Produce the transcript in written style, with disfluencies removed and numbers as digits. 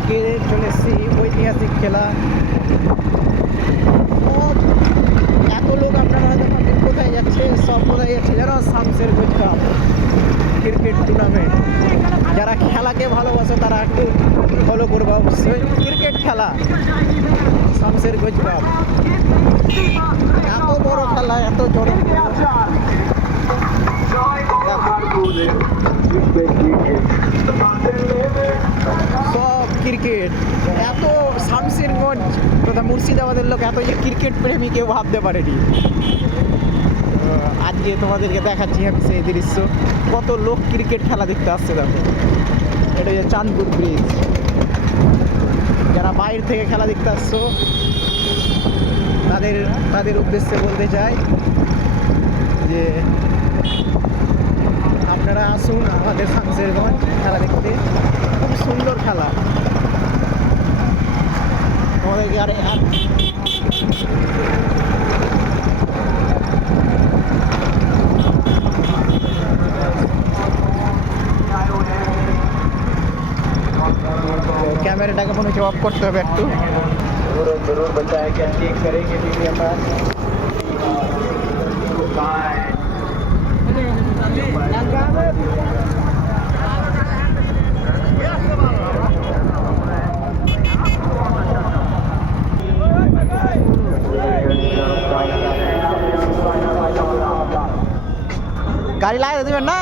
আজকে চলে এসেছি ঐতিহাসিক খেলা। এত লোক আপনারা হয়তো ভাবছেন কোথায় যাচ্ছে, সব কোথায় যাচ্ছে জানো? শামসের গোজ কাপ ক্রিকেট টুর্নামেন্ট। যারা খেলাকে ভালোবাসে তারা একটু ফলো করবে অবশ্যই। ক্রিকেট খেলা শামসের গোজ কাপ, এত বড় খেলা, এত জনপ্রিয়। সব ক্রিকেট, এত শামসেরগঞ্জ তথা মুর্শিদাবাদের লোক এত যে ক্রিকেট প্রেমী কেউ ভাবতে পারেনি। আজকে তোমাদেরকে দেখাচ্ছি আমি সেই দৃশ্য, কত লোক ক্রিকেট খেলা দেখতে আসছে। দেখো, এটা হচ্ছে চাঁদপুর ব্রিজ। যারা বাইরে থেকে খেলা দেখতে আসছো তাদের উদ্দেশ্যে বলতে চাই যে আপনারা আসুন আমাদের শামসেরগঞ্জ খেলা দেখতে। খুব সুন্দর খেলা। তোমাদেরকে আর ক্যামেরাটাকে মনে হচ্ছে অফ করতে হবে একটু। जरूर बताया कि चेक करेंगे दीदी अपन গাড়ি লাগাতে দেবেন না।